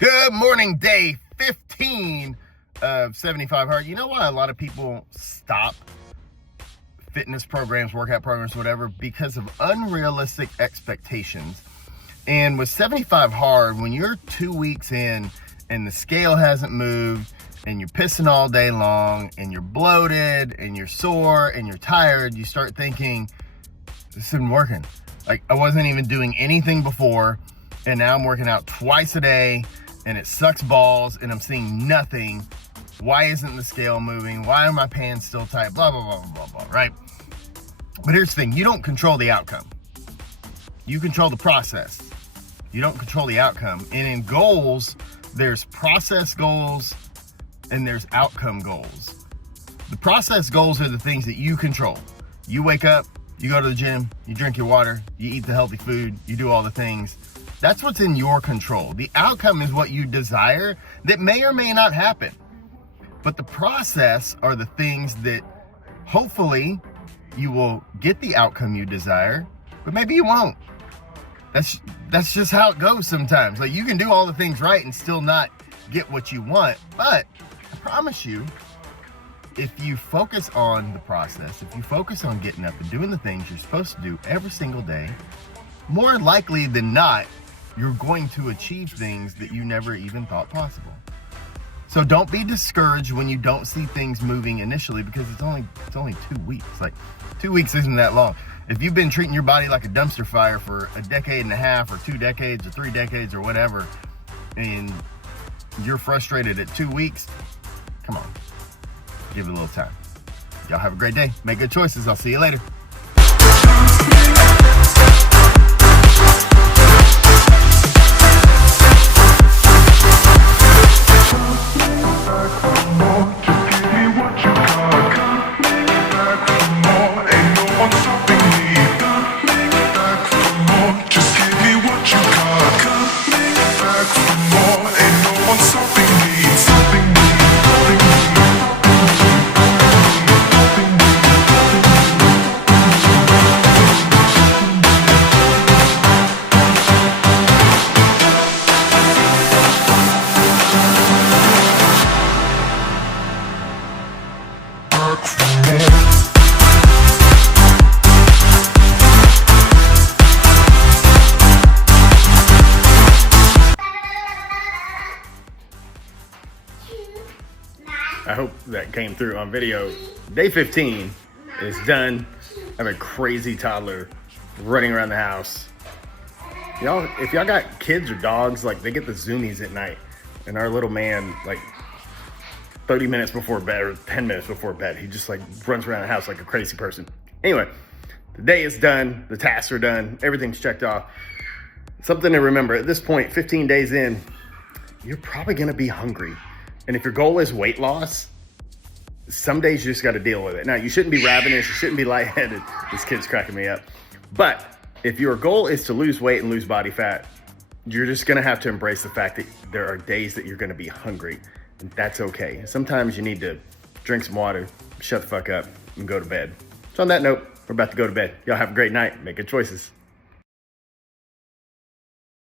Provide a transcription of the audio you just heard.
Good morning, day 15 of 75 Hard. You know why a lot of people stop fitness programs, workout programs, whatever? Because of unrealistic expectations. And with 75 Hard, when you're 2 weeks in and the scale hasn't moved and you're pissing all day long and you're bloated and you're sore and you're tired, you start thinking, this isn't working. Like, I wasn't even doing anything before, and now I'm working out twice a day and it sucks balls and I'm seeing nothing. Why isn't the scale moving? Why are my pants still tight? Blah, blah, blah, blah, blah, right? But here's the thing, you don't control the outcome. You control the process. You don't control the outcome. And in goals, there's process goals and there's outcome goals. The process goals are the things that you control. You wake up, you go to the gym, you drink your water, you eat the healthy food, you do all the things. That's what's in your control. The outcome is what you desire that may or may not happen. But the process are the things that hopefully you will get the outcome you desire, but maybe you won't. That's just how it goes sometimes. Like, you can do all the things right and still not get what you want. But I promise you, if you focus on the process, if you focus on getting up and doing the things you're supposed to do every single day, more likely than not, you're going to achieve things that you never even thought possible. So don't be discouraged when you don't see things moving initially, because it's only 2 weeks. Like, 2 weeks isn't that long. If you've been treating your body like a dumpster fire for a decade and a half or 2 decades or 3 decades or whatever, and you're frustrated at 2 weeks, come on, give it a little time. Y'all have a great day. Make good choices. I'll see you later. I hope that came through on video. Day 15 is done. I have a crazy toddler running around the house. Y'all, if y'all got kids or dogs, like, they get the zoomies at night. And our little man, like, 30 minutes before bed or 10 minutes before bed, he just, like, runs around the house like a crazy person. Anyway, the day is done. The tasks are done. Everything's checked off. Something to remember, at this point, 15 days in, you're probably going to be hungry. And if your goal is weight loss, some days you just got to deal with it. Now, you shouldn't be ravenous. You shouldn't be lightheaded. This kid's cracking me up. But if your goal is to lose weight and lose body fat, you're just going to have to embrace the fact that there are days that you're going to be hungry. And that's okay. Sometimes you need to drink some water, shut the fuck up, and go to bed. So on that note, we're about to go to bed. Y'all have a great night. Make good choices.